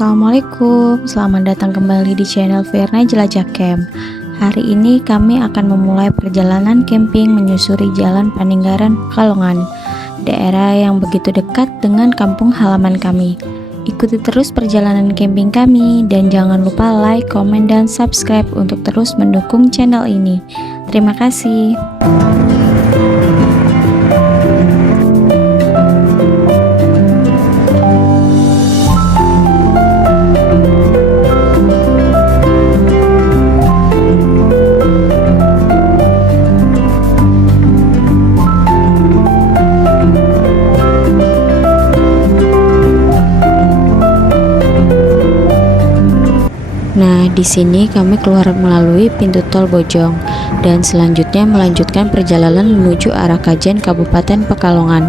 Assalamualaikum, selamat datang kembali di channel Verna Jelajah Camp. Hari ini kami akan memulai perjalanan camping menyusuri Jalan Paninggaran Pekalongan, daerah yang begitu dekat dengan kampung halaman kami. Ikuti terus perjalanan camping kami dan jangan lupa like, komen, dan subscribe untuk terus mendukung channel ini. Terima kasih. Nah, di sini kami keluar melalui pintu tol Bojong dan selanjutnya melanjutkan perjalanan menuju arah Kajen Kabupaten Pekalongan.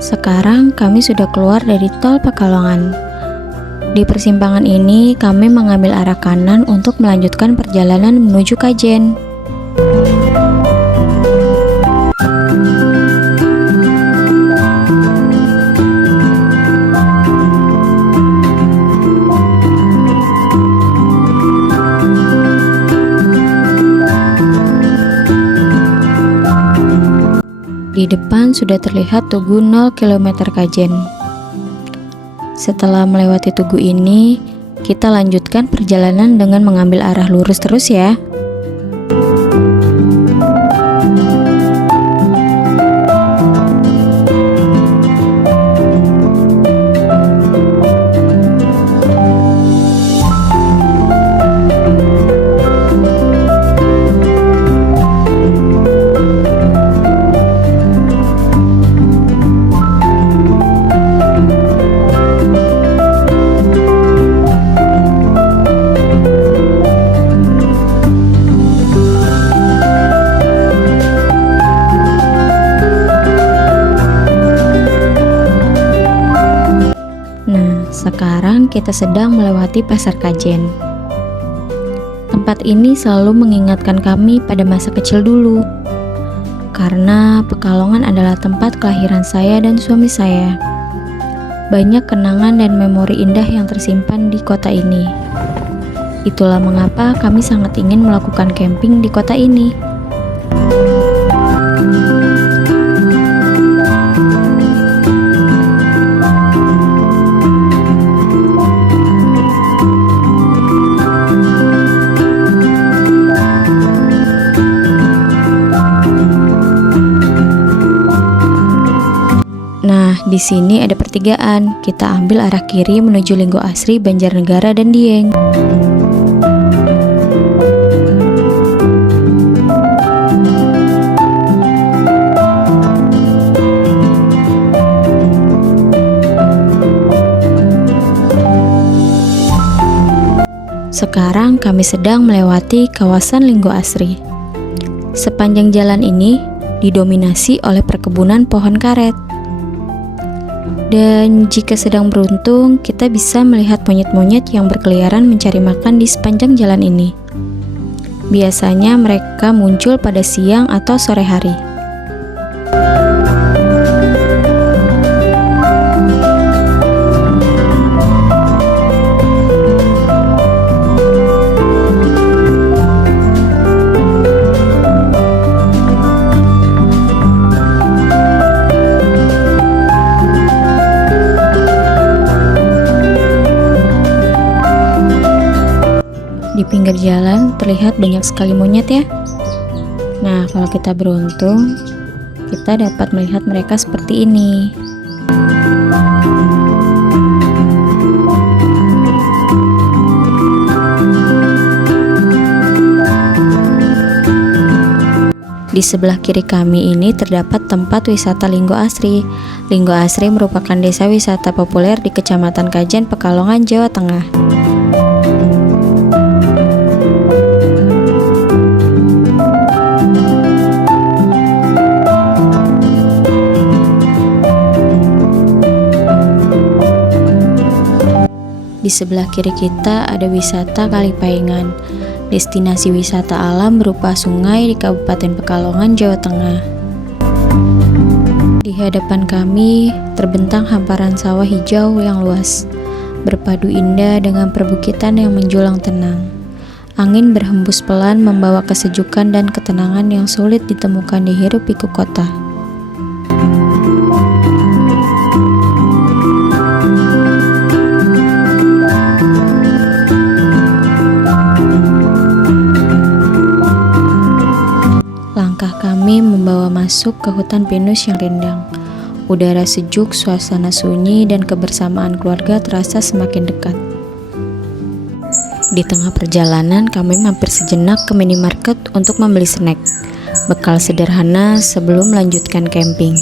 Sekarang kami sudah keluar dari tol Pekalongan. Di persimpangan ini, kami mengambil arah kanan untuk melanjutkan perjalanan menuju Kajen. Di depan sudah terlihat Tugu 0 km Kajen. Setelah melewati tugu ini, kita lanjutkan perjalanan dengan mengambil arah lurus terus ya. Sekarang kita sedang melewati Pasar Kajen. Tempat ini selalu mengingatkan kami pada masa kecil dulu, karena Pekalongan adalah tempat kelahiran saya dan suami saya. Banyak kenangan dan memori indah yang tersimpan di kota ini. Itulah mengapa kami sangat ingin melakukan camping di kota ini. Nah, di sini ada pertigaan. Kita ambil arah kiri menuju Linggo Asri, Banjarnegara, dan Dieng. Sekarang kami sedang melewati kawasan Linggo Asri. Sepanjang jalan ini didominasi oleh perkebunan pohon karet. Dan jika sedang beruntung, kita bisa melihat monyet-monyet yang berkeliaran mencari makan di sepanjang jalan ini. Biasanya mereka muncul pada siang atau sore hari. Di pinggir jalan terlihat banyak sekali monyet ya. Nah, kalau kita beruntung, kita dapat melihat mereka seperti ini. Di sebelah kiri kami ini terdapat tempat wisata Linggo Asri. Linggo Asri merupakan desa wisata populer di Kecamatan Kajen, Pekalongan, Jawa Tengah. Di Di sebelah kiri kita ada wisata Kalipaingan, destinasi wisata alam berupa sungai di Kabupaten Pekalongan, Jawa Tengah. Di hadapan kami terbentang hamparan sawah hijau yang luas, berpadu indah dengan perbukitan yang menjulang tenang. Angin berhembus pelan membawa kesejukan dan ketenangan yang sulit ditemukan di hiruk-pikuk kota. Langkah kami membawa masuk ke hutan pinus yang rindang. Udara sejuk, suasana sunyi, dan kebersamaan keluarga terasa semakin dekat. Di tengah perjalanan, kami mampir sejenak ke minimarket untuk membeli snack, bekal sederhana sebelum melanjutkan camping.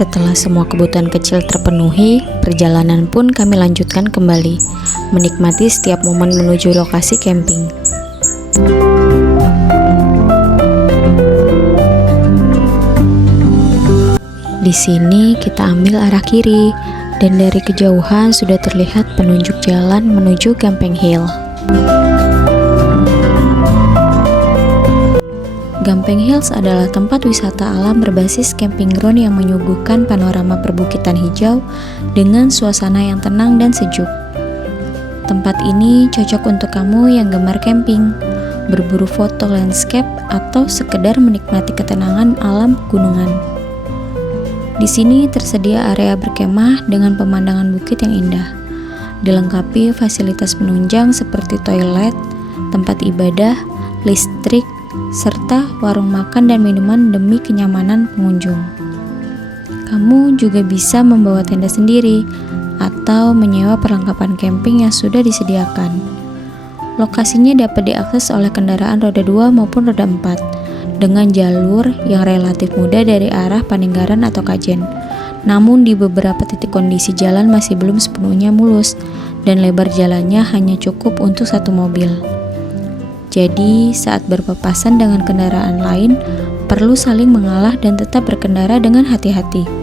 Setelah semua kebutuhan kecil terpenuhi, perjalanan pun kami lanjutkan kembali, menikmati setiap momen menuju lokasi camping. Di sini kita ambil arah kiri, dan dari kejauhan sudah terlihat penunjuk jalan menuju Gampeng Hill. Gampeng Hills adalah tempat wisata alam berbasis camping ground yang menyuguhkan panorama perbukitan hijau dengan suasana yang tenang dan sejuk. Tempat ini cocok untuk kamu yang gemar camping, berburu foto landscape, atau sekedar menikmati ketenangan alam gunungan. Di sini tersedia area berkemah dengan pemandangan bukit yang indah, dilengkapi fasilitas penunjang seperti toilet, tempat ibadah, listrik, serta warung makan dan minuman demi kenyamanan pengunjung. Kamu juga bisa membawa tenda sendiri atau menyewa perlengkapan camping yang sudah disediakan. Lokasinya dapat diakses oleh kendaraan roda 2 maupun roda 4 dengan jalur yang relatif mudah dari arah Paninggaran atau Kajen. Namun di beberapa titik kondisi jalan masih belum sepenuhnya mulus dan lebar jalannya hanya cukup untuk satu mobil. Jadi saat berpapasan dengan kendaraan lain, perlu saling mengalah dan tetap berkendara dengan hati-hati.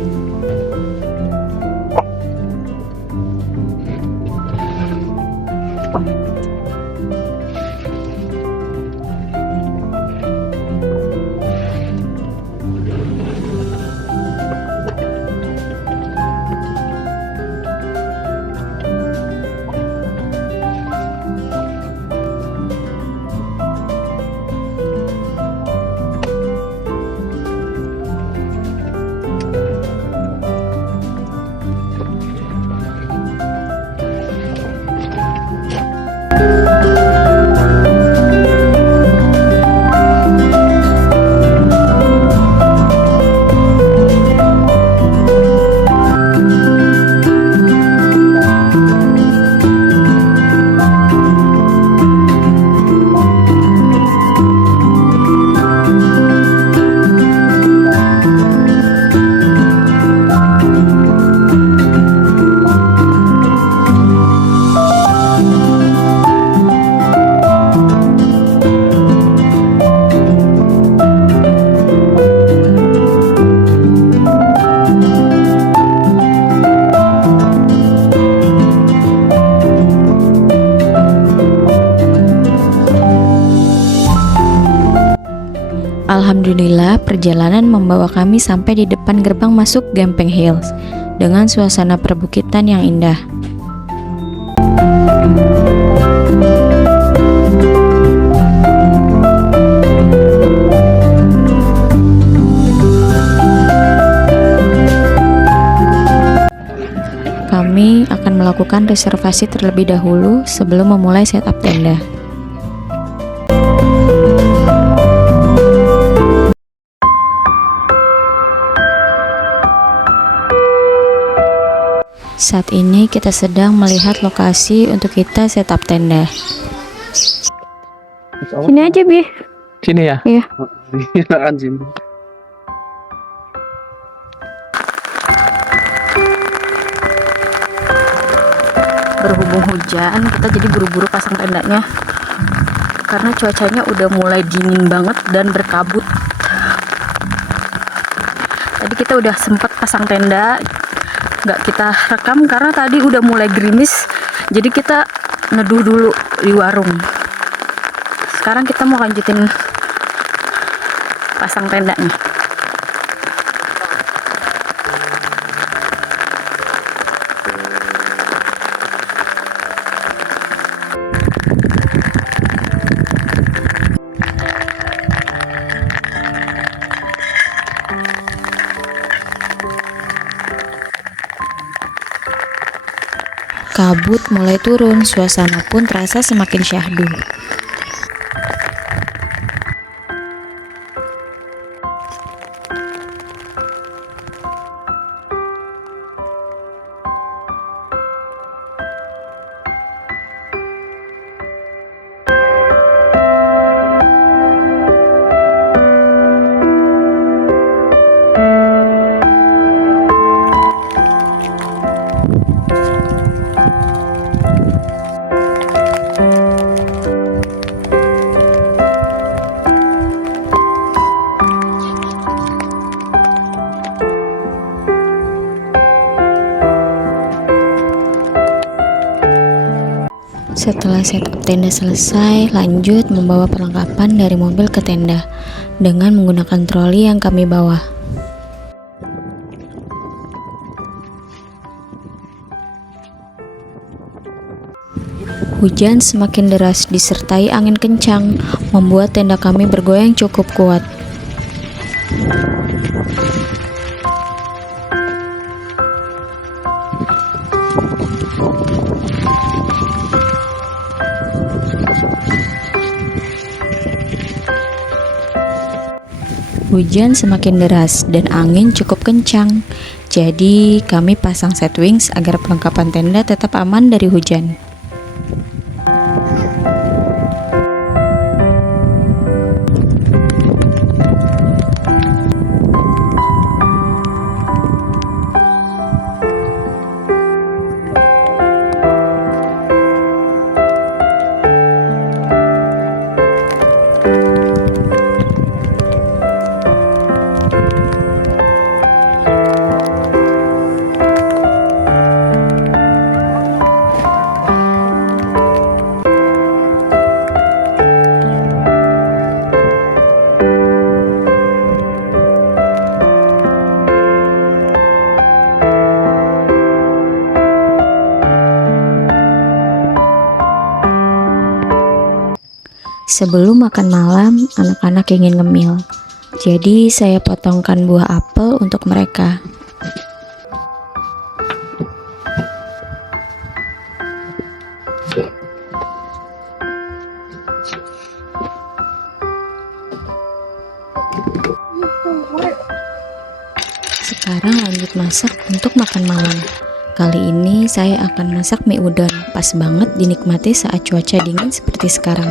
Alhamdulillah, perjalanan membawa kami sampai di depan gerbang masuk Gampeng Hills dengan suasana perbukitan yang indah. Kami akan melakukan reservasi terlebih dahulu sebelum memulai setup tenda. Saat ini kita sedang melihat lokasi untuk kita setup tenda. Sini aja, Bi. Sini ya? Iya. Silakan sini. Berhubung hujan, kita jadi buru-buru pasang tendanya karena cuacanya udah mulai dingin banget dan berkabut. Tadi kita udah sempet pasang tenda, nggak kita rekam karena tadi udah mulai gerimis, jadi kita neduh dulu di warung. Sekarang kita mau lanjutin pasang tendanya. Kabut mulai turun, suasana pun terasa semakin syahdu. Setelah setup tenda selesai, lanjut membawa perlengkapan dari mobil ke tenda dengan menggunakan troli yang kami bawa. Hujan semakin deras disertai angin kencang, membuat tenda kami bergoyang cukup kuat. Hujan semakin deras dan angin cukup kencang, jadi kami pasang set wings agar perlengkapan tenda tetap aman dari hujan. Sebelum makan malam, anak-anak ingin ngemil. Jadi saya potongkan buah apel untuk mereka. Sekarang lanjut masak untuk makan malam. Kali ini saya akan masak mie udon, pas banget dinikmati saat cuaca dingin seperti sekarang.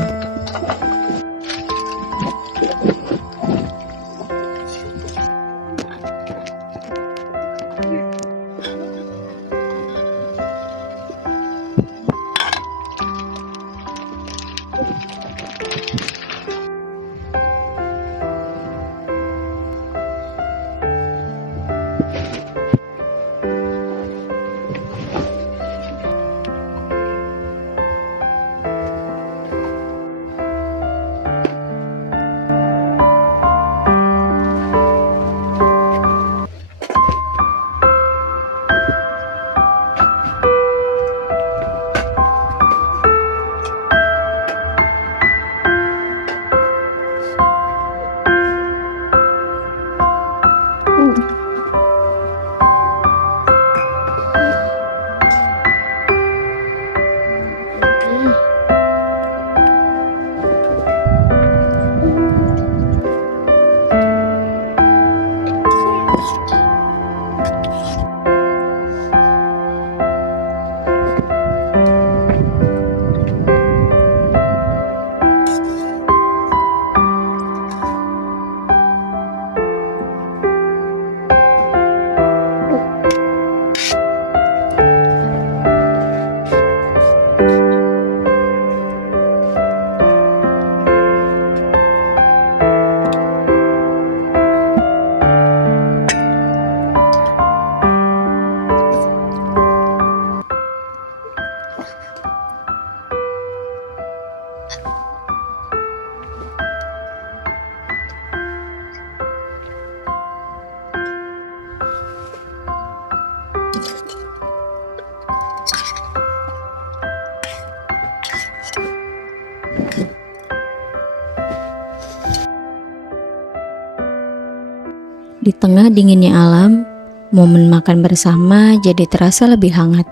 Di tengah dinginnya alam, momen makan bersama jadi terasa lebih hangat.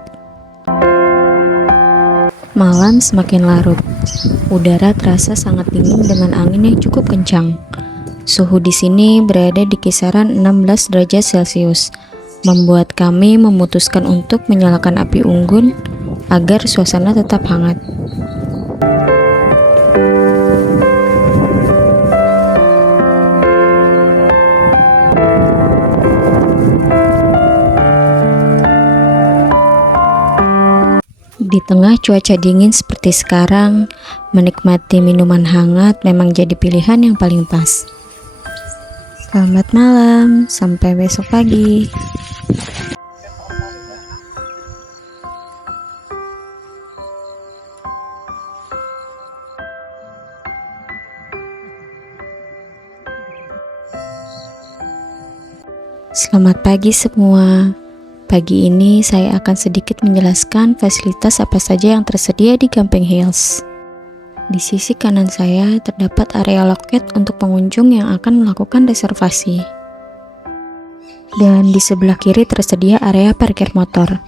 Malam semakin larut. Udara terasa sangat dingin dengan angin yang cukup kencang. Suhu di sini berada di kisaran 16 derajat Celcius, membuat kami memutuskan untuk menyalakan api unggun agar suasana tetap hangat. Di tengah cuaca dingin seperti sekarang, menikmati minuman hangat memang jadi pilihan yang paling pas. Selamat malam, sampai besok pagi. Selamat pagi semua. Pagi ini saya akan sedikit menjelaskan fasilitas apa saja yang tersedia di Gampeng Hills. Di sisi kanan saya terdapat area loket untuk pengunjung yang akan melakukan reservasi. Dan di sebelah kiri tersedia area parkir motor.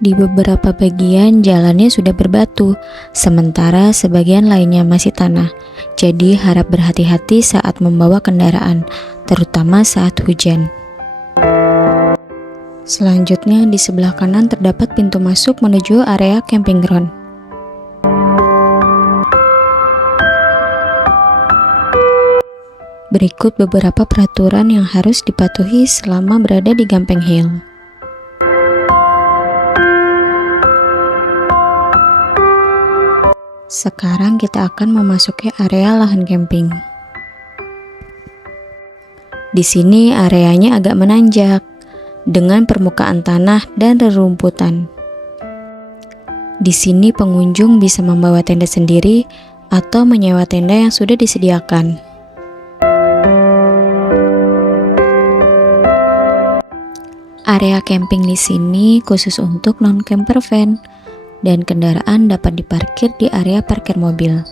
Di beberapa bagian jalannya sudah berbatu, sementara sebagian lainnya masih tanah. Jadi harap berhati-hati saat membawa kendaraan, terutama saat hujan. Selanjutnya di sebelah kanan terdapat pintu masuk menuju area camping ground. Berikut beberapa peraturan yang harus dipatuhi selama berada di Gampeng Hill. Sekarang kita akan memasuki area lahan camping. Di sini areanya agak menanjak, dengan permukaan tanah dan rerumputan. Di sini pengunjung bisa membawa tenda sendiri atau menyewa tenda yang sudah disediakan. Area camping di sini khusus untuk non-camper van dan kendaraan dapat diparkir di area parkir mobil.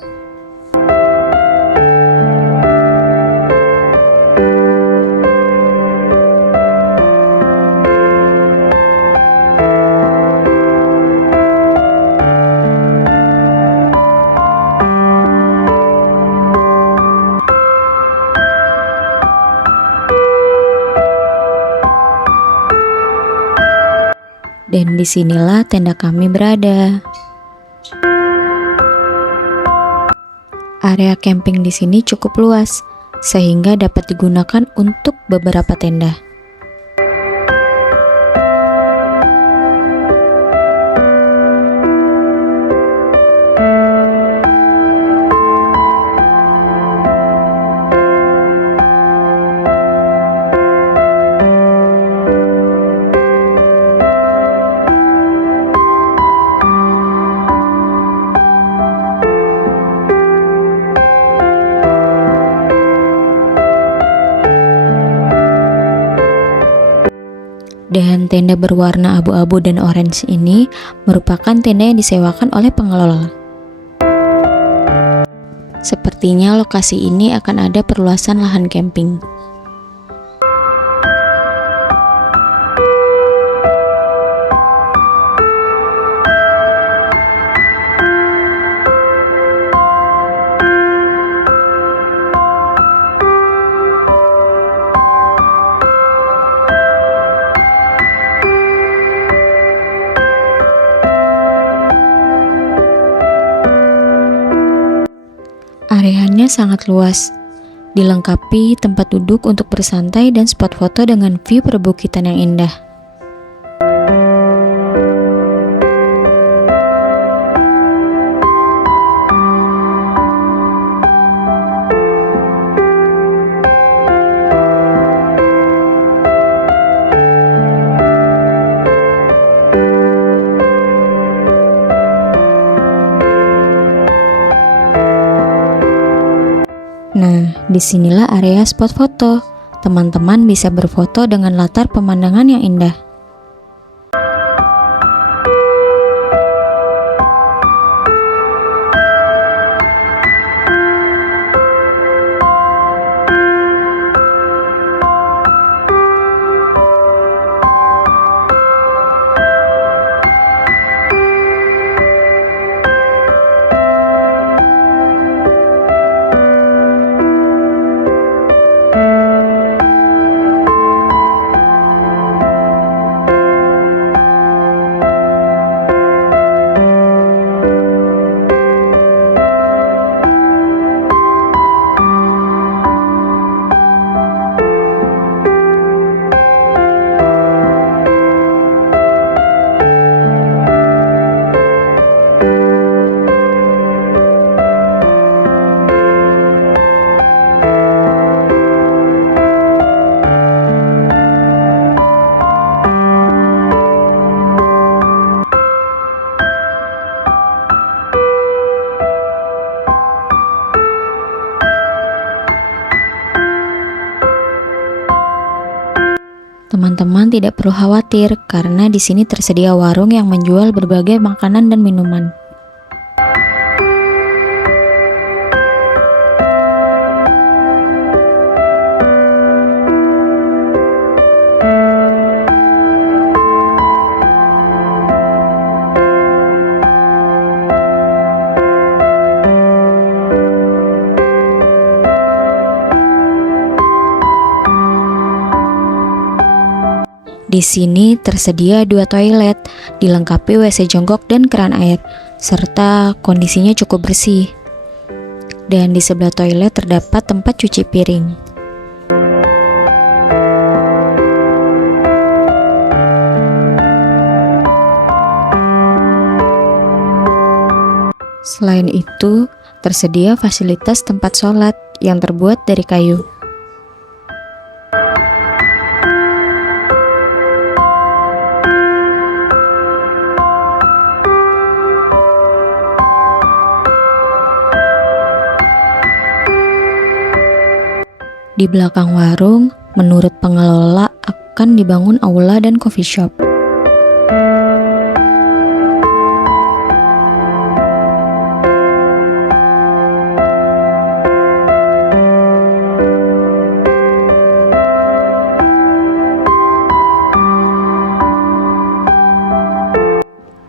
Dan disinilah tenda kami berada. Area camping di sini cukup luas, sehingga dapat digunakan untuk beberapa tenda. Dan tenda berwarna abu-abu dan orange ini merupakan tenda yang disewakan oleh pengelola. Sepertinya lokasi ini akan ada perluasan lahan camping. Areanya sangat luas, dilengkapi tempat duduk untuk bersantai dan spot foto dengan view perbukitan yang indah. Nah, disinilah area spot foto. Teman-teman bisa berfoto dengan latar pemandangan yang indah. Teman-teman tidak perlu khawatir karena di sini tersedia warung yang menjual berbagai makanan dan minuman. Di sini tersedia 2 toilet, dilengkapi WC jongkok dan keran air, serta kondisinya cukup bersih. Dan di sebelah toilet terdapat tempat cuci piring. Selain itu, tersedia fasilitas tempat sholat yang terbuat dari kayu. Di belakang warung, menurut pengelola akan dibangun aula dan coffee shop.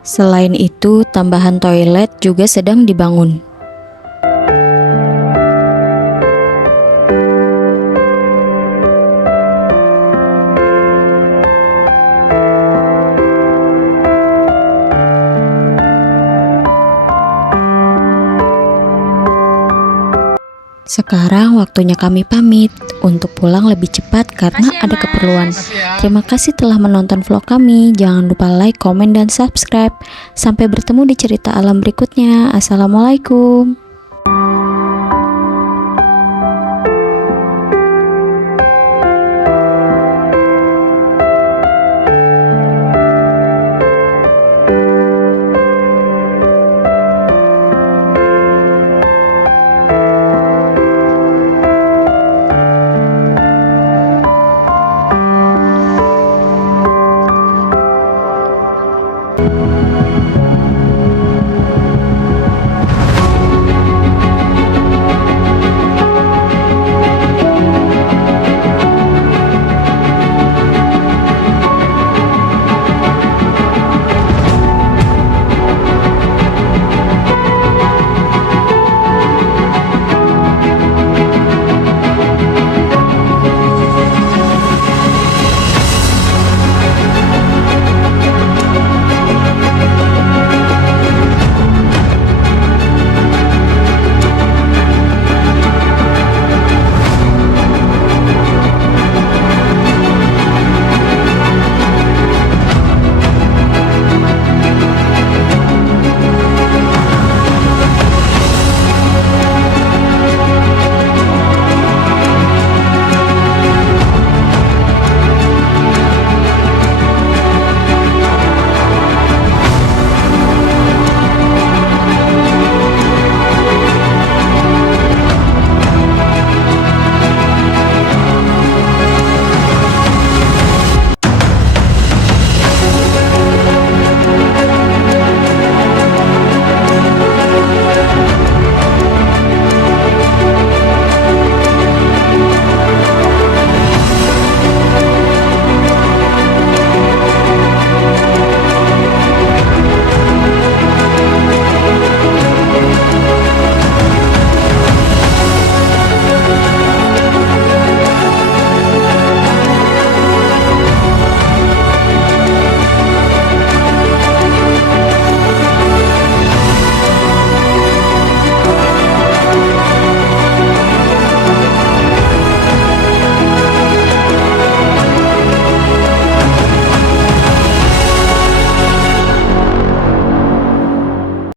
Selain itu, tambahan toilet juga sedang dibangun. Sekarang waktunya kami pamit untuk pulang lebih cepat karena ada keperluan. Terima kasih telah menonton vlog kami. Jangan lupa like, komen, dan subscribe. Sampai bertemu di cerita alam berikutnya. Assalamualaikum.